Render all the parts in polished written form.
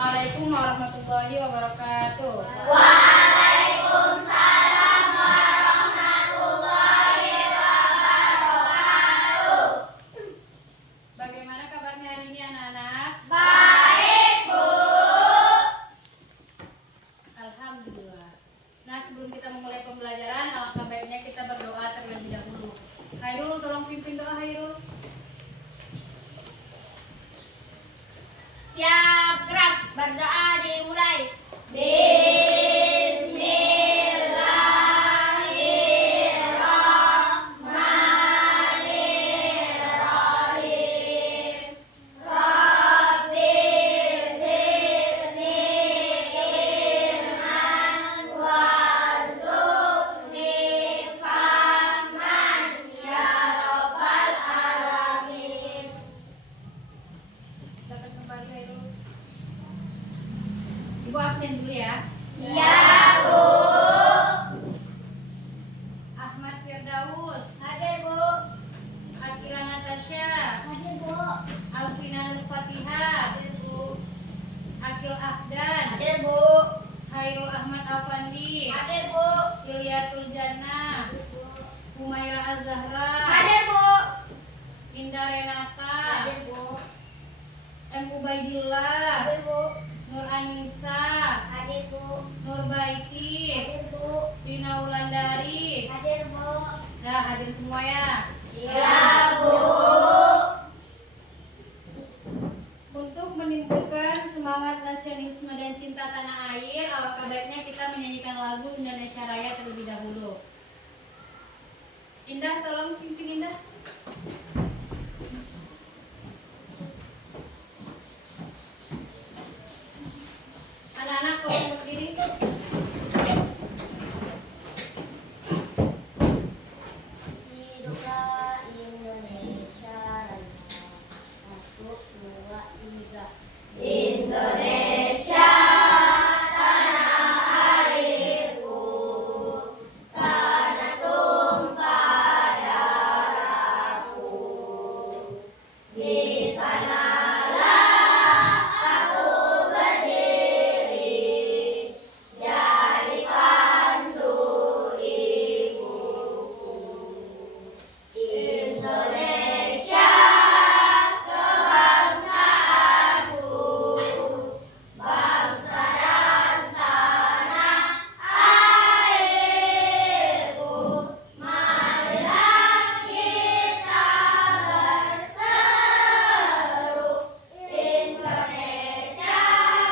Assalamualaikum warahmatullahi wabarakatuh. Waalaikumsalam warahmatullahi wabarakatuh. Bagaimana kabarnya hari ini anak-anak? Baik, Bu. Alhamdulillah. Nah, sebelum kita memulai pembelajaran, alangkah baiknya kita berdoa terlebih dahulu. Hairul, tolong pimpin doa Hairul. Siap, gerak. Berdoa dimulai. Bismillahirrahmanirrahim. Rabbil zidni ilman warzuqni fahman ya rabbal alamin. Silakan kembali Hairul. Ibu absen dulu ya. Ya, Bu. Ahmad Firdaus, Hadir, Bu. Akira Natasha, Hadir, Bu. Alvina Nur Fatihah, Hadir, Bu. Akil Ahdan, Hadir, Bu. Hairul Ahmad Alfandi, Hadir, Bu. Hilyatul Jannah, Humaira Az-Zahra, Hadir, Bu. Indah Renata, Hadir, Bu. M. Ubaidillah, Hadir, Bu. Nur Anissa, Hadir, Bu. Nur Baiti, Hadir, Bu. Rina Wulandari. Hadir, Bu. Nah, hadir semua ya. Ya, Bu. Untuk menimbulkan semangat nasionalisme dan cinta tanah air, alangkah baiknya kita menyanyikan lagu Indonesia Raya terlebih dahulu. Indah, tolong pimpin Indah. Anak-anak tolong berdiri. Hiduplah Indonesia Raya. 1, 2, 3. Indonesia tanah airku, tanah tumpah darahku. Di sanalah aku berdiri, jadi pandu ibuku. Indonesia kebangsaanku, bangsa dan tanah airku. Marilah kita berseru, Indonesia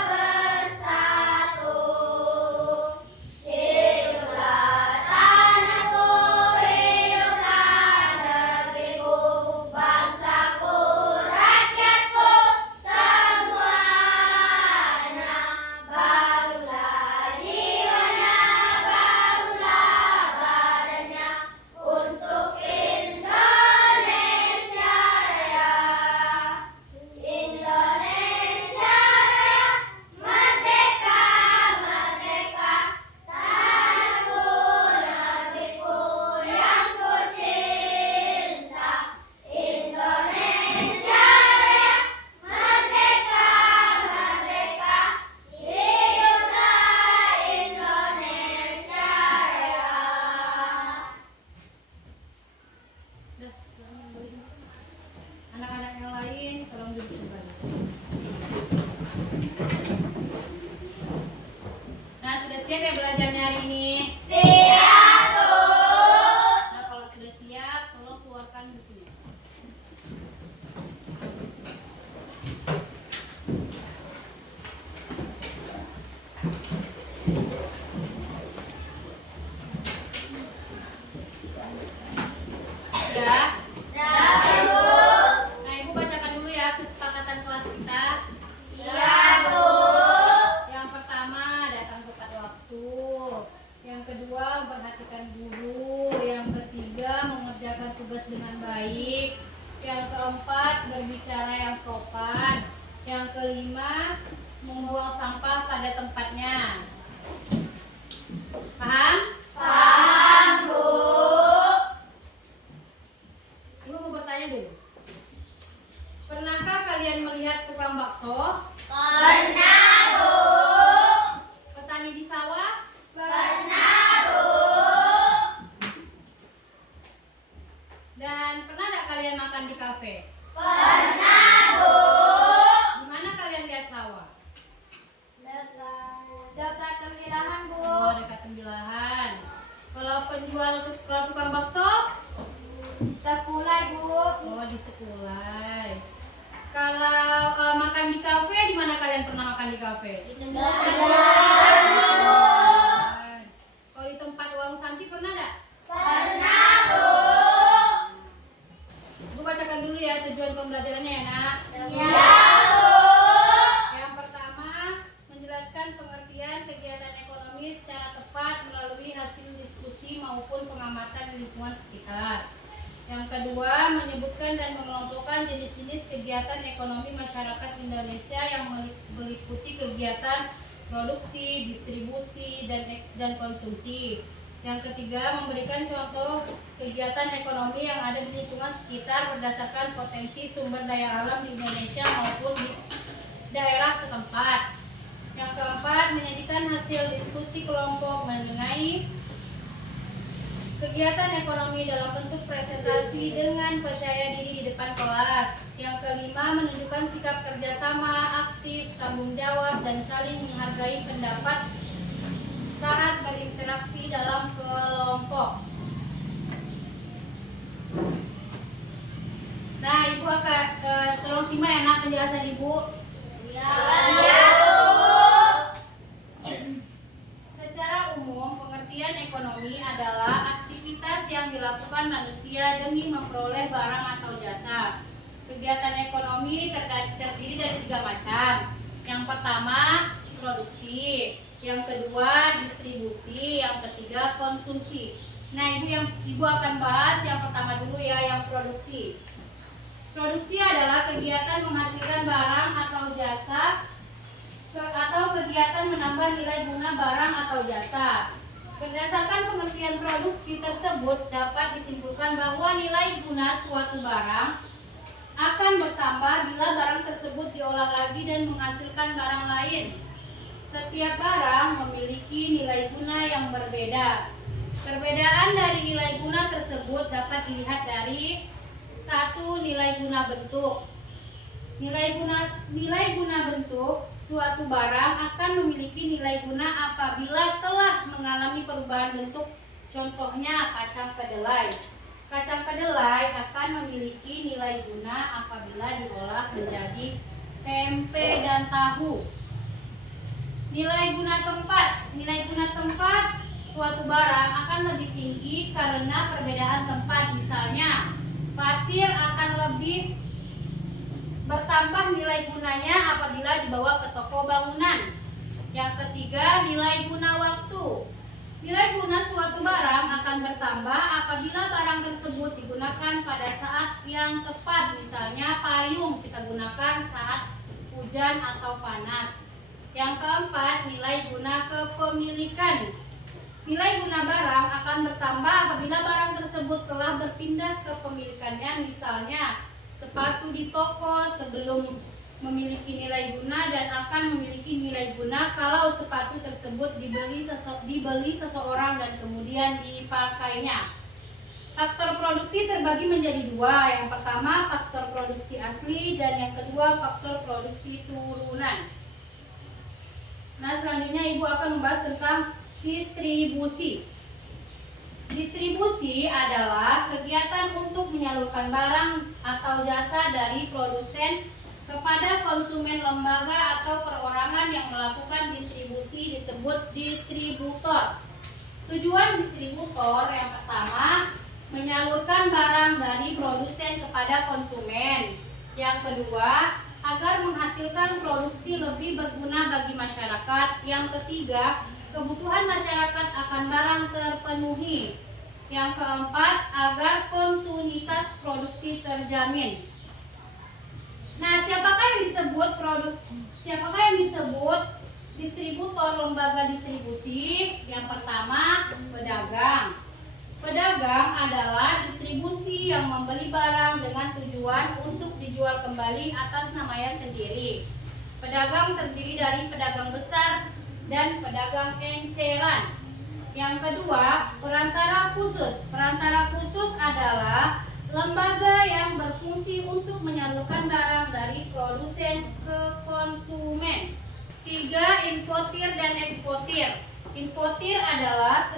bersatu. Hiduplah tanahku, hiduplah negeriku, bangsaku, rakyatku semuanya. Bangunlah jiwanya, bangunlah badannya untuk Indonesia Raya. Indonesia Raya, merdeka, merdeka, tanahku, negeriku yang ku cinta. Indonesia Raya, merdeka, merdeka, hiduplah Indonesia Raya. Dah, sekarang balik. Anak-anak yang lain tolong duduk kembali. Nah, sudah siap ya belajarnya hari ini? Siap, Bu. Nah, kalau sudah siap, tolong keluarkan bukunya. Ya. Siap, Bu. Nah, Ibu bacakan dulu ya kesepakatan kelas kita. Iya, Bu. Yang pertama, datang tepat waktu. Yang kedua, memperhatikan guru. Yang ketiga, mengerjakan tugas dengan baik. Yang keempat, berbicara yang sopan. Yang kelima, membuang sampah pada tempatnya. Paham? Paham, Bu. Ibu mau bertanya dulu. Pernahkah kalian melihat tukang bakso? Pernah, rawa? Dekat pemilahan, Bu. Oh, dekat tembilahan. Kalau penjual ke tukang bakso? Tekulai, Bu. Oh, di Tekulai. Kalau makan di kafe, di mana kalian pernah makan di kafe? Pemilahan, Bu. Kalau di tempat warung Santi pernah enggak? Pernah, Bu. Ibu bacakan dulu ya tujuan pembelajarannya ya, Nak. Ya, Bu. Yang pertama, menjelaskan pengertian kegiatan ekonomi secara tepat melalui hasil diskusi maupun pengamatan lingkungan sekitar. Yang kedua, menyebutkan dan mengelompokkan jenis-jenis kegiatan ekonomi masyarakat Indonesia yang meliputi kegiatan produksi, distribusi, dan konsumsi. Yang ketiga, memberikan contoh kegiatan ekonomi yang ada di lingkungan sekitar berdasarkan potensi sumber daya alam di Indonesia maupun di daerah setempat. Yang keempat, menyajikan hasil diskusi kelompok mengenai kegiatan ekonomi dalam bentuk presentasi dengan percaya diri di depan kelas. Yang kelima, menunjukkan sikap kerjasama, aktif, tanggung jawab, dan saling menghargai pendapat saat berinteraksi dalam kelompok. Nah, Ibu akan tolong simak ya, Nak, penjelasan Ibu. Ya, Bu. Secara umum, pengertian ekonomi adalah aktivitas yang dilakukan manusia demi memperoleh barang atau jasa. Kegiatan ekonomi terdiri dari 3 macam. Yang pertama, produksi. Yang kedua, distribusi. Yang ketiga, konsumsi. Nah, Ibu akan bahas yang pertama dulu ya, yang produksi. Produksi adalah kegiatan menghasilkan barang atau jasa atau kegiatan menambah nilai guna barang atau jasa. Berdasarkan pengertian produksi tersebut dapat disimpulkan bahwa nilai guna suatu barang akan bertambah bila barang tersebut diolah lagi dan menghasilkan barang lain. Setiap barang memiliki nilai guna yang berbeda. Perbedaan dari nilai guna tersebut dapat dilihat dari 1. Nilai guna bentuk. Nilai guna bentuk suatu barang akan memiliki nilai guna apabila telah mengalami perubahan bentuk. Contohnya kacang kedelai. Kacang kedelai akan memiliki nilai guna apabila diolah menjadi tempe dan tahu. Nilai guna tempat. Nilai guna tempat suatu barang akan lebih tinggi karena perbedaan tempat. Misalnya, pasir akan lebih bertambah nilai gunanya apabila dibawa ke toko bangunan. Yang ketiga, nilai guna waktu. Nilai guna suatu barang akan bertambah apabila barang tersebut digunakan pada saat yang tepat. Misalnya, payung kita gunakan saat hujan atau panas. Yang keempat, nilai guna kepemilikan. Nilai guna barang akan bertambah apabila barang tersebut telah berpindah kepemilikannya. Misalnya, sepatu di toko sebelum memiliki nilai guna dan akan memiliki nilai guna kalau sepatu tersebut dibeli seseorang dan kemudian dipakainya. Faktor produksi terbagi menjadi 2. Yang pertama, faktor produksi asli, dan yang kedua, faktor produksi turunan. Nah, selanjutnya Ibu akan membahas tentang distribusi. Distribusi adalah kegiatan untuk menyalurkan barang atau jasa dari produsen kepada konsumen. Lembaga atau perorangan yang melakukan distribusi disebut distributor. Tujuan distributor yang pertama, menyalurkan barang dari produsen kepada konsumen. Yang kedua, agar menghasilkan produksi lebih berguna bagi masyarakat. Yang ketiga, kebutuhan masyarakat akan barang terpenuhi. Yang keempat, agar kontinuitas produksi terjamin. Nah, siapakah yang disebut distributor lembaga distribusi? Yang pertama, pedagang. Pedagang adalah distribusi yang membeli barang dengan tujuan untuk dijual kembali atas namanya sendiri. Pedagang terdiri dari pedagang besar dan pedagang eceran. Yang kedua, perantara khusus. Perantara khusus adalah lembaga yang berfungsi untuk menyalurkan barang dari produsen ke konsumen. importir dan eksportir. Importir adalah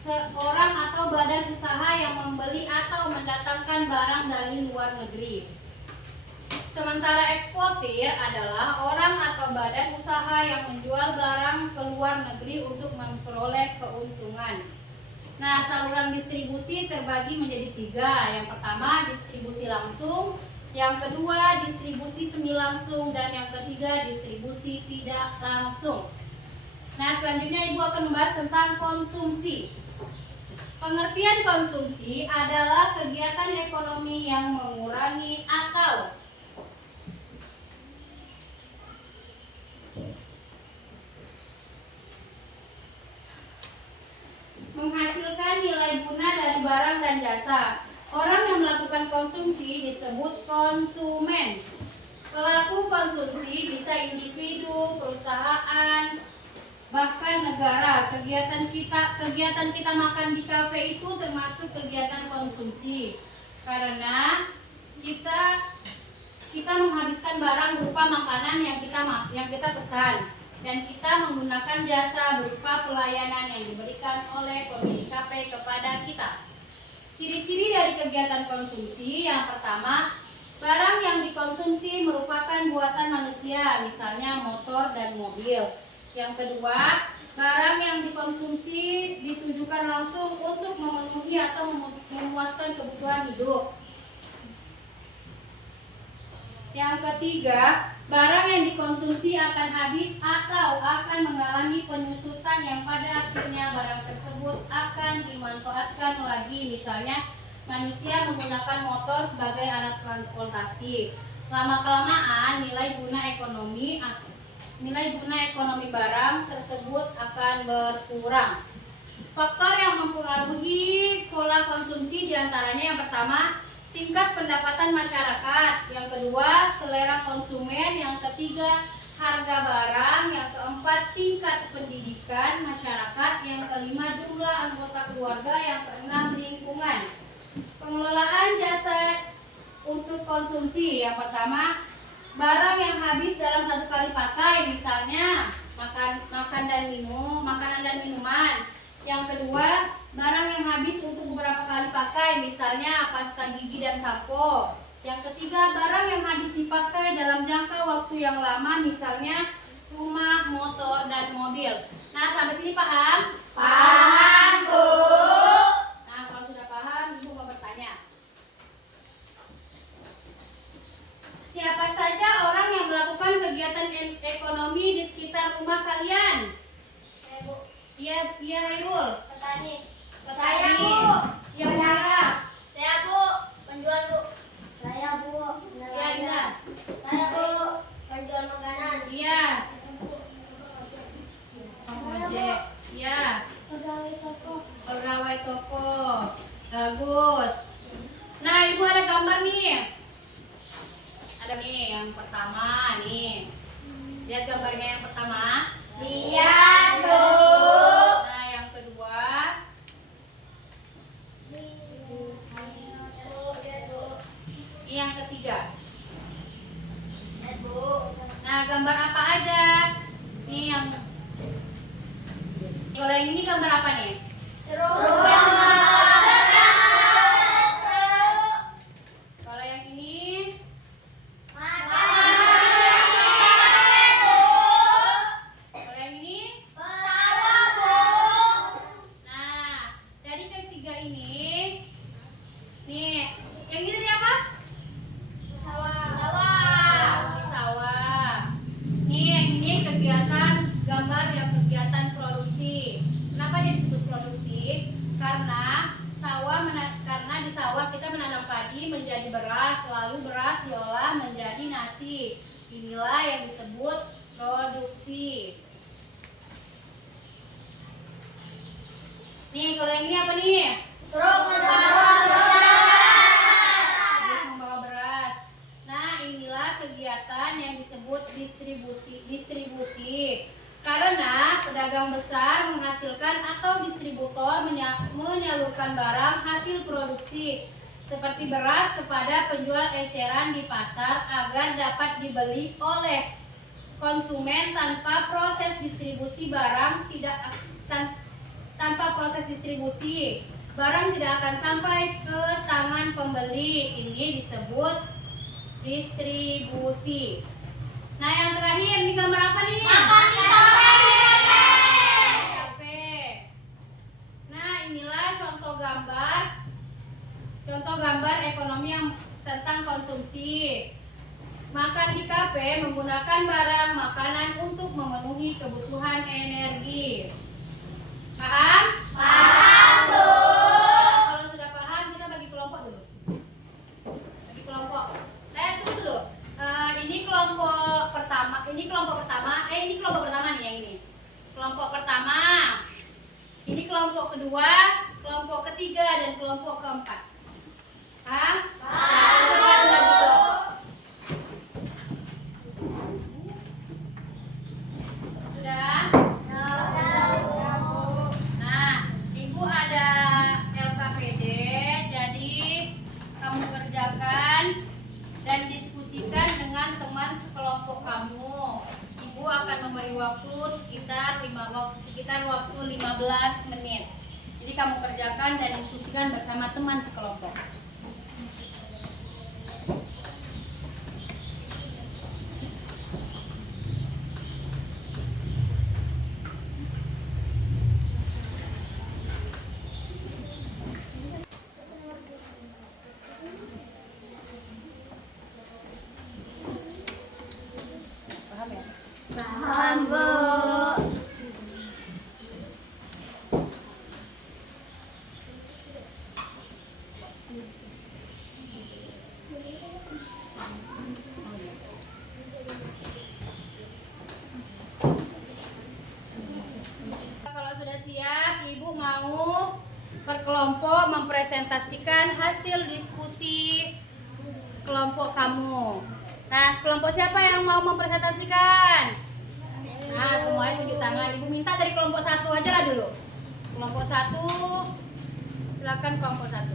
seorang atau badan usaha yang membeli atau mendatangkan barang dari luar negeri. Sementara eksportir adalah orang atau badan usaha yang menjual barang ke luar negeri untuk memperoleh keuntungan. Nah, saluran distribusi terbagi menjadi 3. Yang pertama, distribusi langsung. Yang kedua, distribusi semi langsung. Dan yang ketiga, distribusi tidak langsung. Nah, selanjutnya Ibu akan membahas tentang konsumsi. Pengertian konsumsi adalah kegiatan ekonomi yang mengurangi atau menghasilkan nilai guna dari barang dan jasa. Orang yang melakukan konsumsi disebut konsumen. Pelaku konsumsi bisa individu, perusahaan, bahkan negara. Kegiatan kita makan di kafe itu termasuk kegiatan konsumsi. Karena kita menghabiskan barang berupa makanan yang kita pesan. Dan kita menggunakan jasa berupa pelayanan yang diberikan oleh pemilik kafe kepada kita. Ciri-ciri dari kegiatan konsumsi: yang pertama, barang yang dikonsumsi merupakan buatan manusia, misalnya motor dan mobil. Yang kedua, barang yang dikonsumsi ditujukan langsung untuk memenuhi atau memuaskan kebutuhan hidup. Yang ketiga, barang yang dikonsumsi akan habis atau akan mengalami penyusutan yang pada akhirnya barang tersebut akan dimanfaatkan lagi. Misalnya, manusia menggunakan motor sebagai alat transportasi. Lama-kelamaan nilai guna ekonomi barang tersebut akan berkurang. Faktor yang mempengaruhi pola konsumsi diantaranya: yang pertama, tingkat pendapatan masyarakat. Yang kedua, selera konsumen. Yang ketiga, harga barang. Yang keempat, tingkat pendidikan masyarakat. Yang kelima, jumlah anggota keluarga. Yang keenam, lingkungan. Pengelolaan jasa untuk konsumsi. Yang pertama, barang yang habis dalam satu kali pakai, misalnya makanan dan minuman. Yang kedua, barang yang habis untuk beberapa kali pakai, misalnya pasta gigi dan sampo. Yang ketiga, barang yang habis dipakai dalam jangka waktu yang lama, misalnya rumah, motor, dan mobil. Nah, sampai sini paham? Paham, Bu. Nah, kalau sudah paham, Ibu mau bertanya. Siapa saja orang yang melakukan kegiatan ekonomi di sekitar rumah kalian? Bu. Iya, Hairul. Petani. Petani. Saya, Bu. Yang mana? Saya, Bu. Penjual, Bu. Saya, Bu. Iya, Indah. Saya, Bu. Penjual makanan. Iya. Ojek. Iya. Pegawai toko. Pegawai toko. Bagus. Nah, Ibu ada gambar nih. Ada nih yang pertama nih. Lihat gambarnya yang pertama. Lihat, Bu. Nah, yang kedua. Ini yang ketiga. Lihat, Bu. Nah, gambar apa aja? Ini yang kalau yang ini gambar apa nih? Kalau yang ini kalau yang ini. Nah, dari ketiga ini nih, yang ini tadi apa? Di sawah. Nih, yang ini kegiatan gambar yang kegiatan produksi. Kenapa dia disebut produksi? Karena di sawah kita menanam padi menjadi beras, lalu beras diolah menjadi nasi. Inilah yang disebut produksi. Nih, kalau yang ini apa nih? Truk Membawa beras. Nah, inilah kegiatan yang disebut distribusi. Karena pedagang besar menghasilkan atau distributor menyalurkan barang hasil produksi seperti beras kepada penjual eceran di pasar agar dapat dibeli oleh konsumen tanpa proses distribusi tanpa proses distribusi barang tidak akan sampai ke tangan pembeli. Ini disebut distribusi. Nah, yang terakhir ini gambar apa nih? Makan di kafe. Nah, inilah contoh gambar ekonomi yang tentang konsumsi. Makan di kafe menggunakan barang makanan untuk memenuhi kebutuhan energi. Paham? Paham, Bu. Kalau sudah paham, kita bagi kelompok dulu. Bagi kelompok. Tunggu dulu. Ini kelompok pertama. Ini kelompok pertama nih yang ini. Kelompok pertama. Ini kelompok kedua, kelompok ketiga, dan kelompok keempat. Paham? Sudah? Nah, Ibu ada LKPD, jadi kamu kerjakan dan diskusikan dengan teman sekelompok kamu. Ibu akan memberi waktu sekitar 15 menit. Jadi kamu kerjakan dan diskusikan bersama teman sekelompok. Paham ya? Paham, Bu. Kalau sudah siap, Ibu mau berkelompok mempresentasikan hasil diskusi kelompok kamu. Nah, kelompok siapa yang mau mempresentasikan? Nah, semuanya tunjuk tangan. Ibu minta dari kelompok 1 aja lah dulu. Kelompok 1, silakan kelompok 1.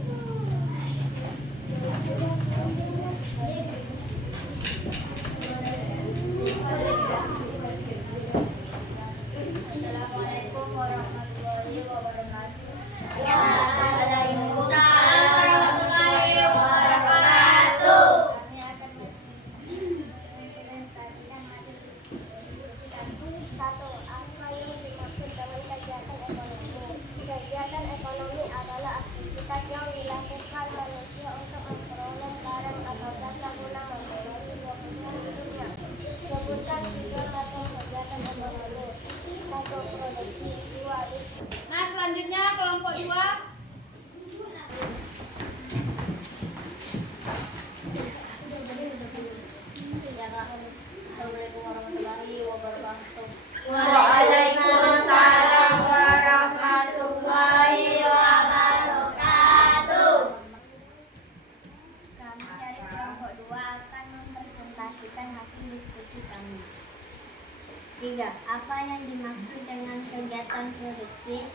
Assalamualaikum warahmatullahi wabarakatuh. Waalaikumsalam warahmatullahi wabarakatuh. Kami akan mempresentasikan hasil diskusi kami. 1. Apa yang dimaksud dengan kegiatan ekonomi? Kegiatan ekonomi adalah aktivitas yang dilakukan manusia untuk memperoleh barang atau jasa guna memenuhi kebutuhan hidupnya. Sebutkan 3 macam kegiatan ekonomi. 1. Produksi. 2. Nah, selanjutnya kelompok 2. Assalamualaikum warahmatullahi wabarakatuh. Waalaikumsalam warahmatullahi wabarakatuh. Kami dari kelompok 2 akan mempresentasikan hasil diskusi kami. 3. Apa yang dimaksud dengan kegiatan produksi?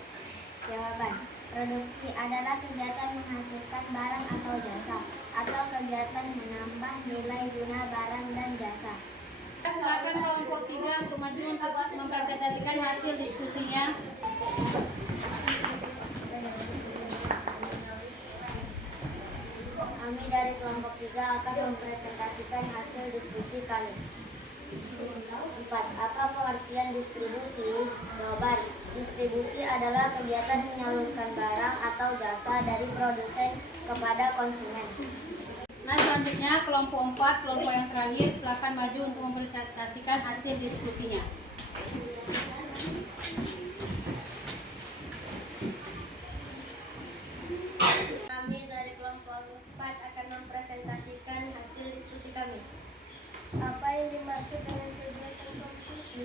Jawaban. Produksi adalah kegiatan menghasilkan barang atau jasa, atau kegiatan menambah nilai guna barang dan jasa. Silakan kelompok 3 untuk maju untuk mempresentasikan hasil diskusinya. Kami dari kelompok 3 akan mempresentasikan hasil diskusi kami. 4. Apa pengertian distribusi? Jawaban. Distribusi adalah kegiatan menyalurkan barang atau jasa dari produsen kepada konsumen. Nah, selanjutnya kelompok 4, kelompok yang terakhir, silakan maju untuk mempresentasikan hasil diskusinya. Kami dari kelompok 4 akan mempresentasikan hasil diskusi kami. Apa yang dimaksud dengan kegiatan konsumsi?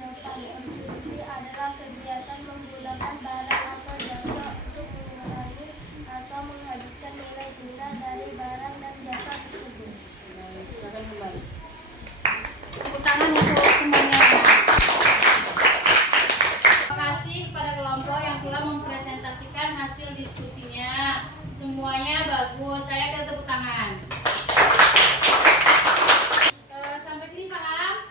Konsumsi adalah kegiatan menggunakan barang atau jasa untuk mengurangi atau menghabiskan nilai guna dari barang dan jasa tersebut. Silakan kembali. Tepuk tangan untuk semuanya. Terima kasih kepada kelompok yang telah mempresentasikan hasil diskusinya. Semuanya bagus. Saya kita tepuk tangan. Sampai sini paham?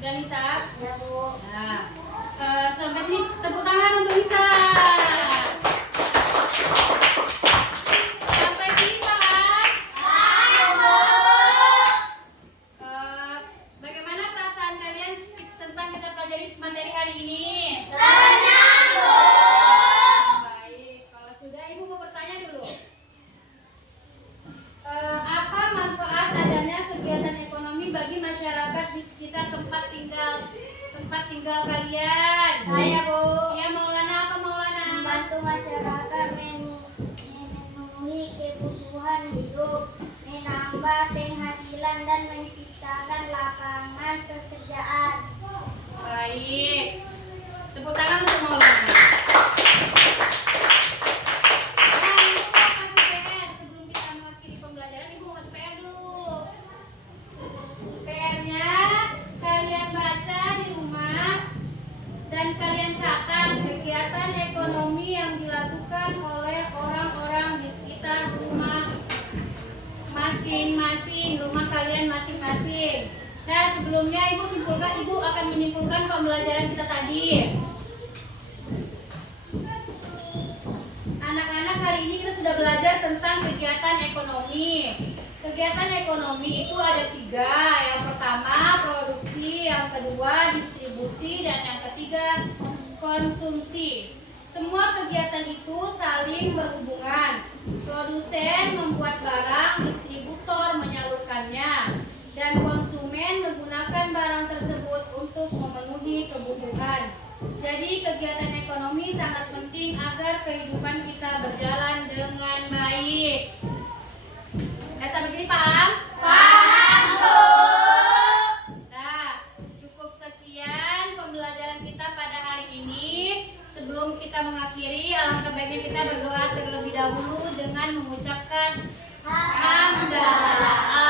Udah Nisa? Ya Bu. Nah, sampai sini tepuk tangan untuk Nisa. Sampai sini paham? Bagaimana perasaan kalian tentang kita pelajari materi hari ini? Senang Bu. Baik, kalau sudah Ibu mau bertanya dulu. Apa manfaat adanya kegiatan ekonomi bagi masyarakat di sekitar tempat tinggal kalian? Saya Bu. Ya Maulana, apa Maulana? Membantu masyarakat memenuhi kebutuhan hidup, menambah penghasilan dan menciptakan lapangan pekerjaan. Baik. Tepuk tangan untuk Maulana. Nah, Ibu mau kasih PR sebelum kita mengakhiri pembelajaran. Ibu mau kasih PR dulu. PR-nya kalian baca di rumah dan kalian catat kegiatan ekonomi yang dilakukan oleh orang-orang di sekitar rumah masing-masing, rumah kalian masing-masing. Nah, sebelumnya Ibu akan menyimpulkan pembelajaran kita tadi. Anak-anak, hari ini kita sudah belajar tentang kegiatan ekonomi. Kegiatan ekonomi itu ada 3. Yang pertama produksi, yang kedua distribusi, dan yang ketiga konsumsi. Semua kegiatan itu saling berhubungan. Produsen membuat barang, distributor menyalurkannya, dan konsumen menggunakan barang tersebut untuk memenuhi kebutuhan. Jadi kegiatan ekonomi sangat penting agar kehidupan kita berjalan dengan baik. Nah, sampai sini paham? Paham Bu. Nah, cukup sekian pembelajaran kita pada hari ini. Sebelum kita mengakhiri, alangkah baiknya kita berdoa terlebih dahulu dengan mengucapkan hamdalah.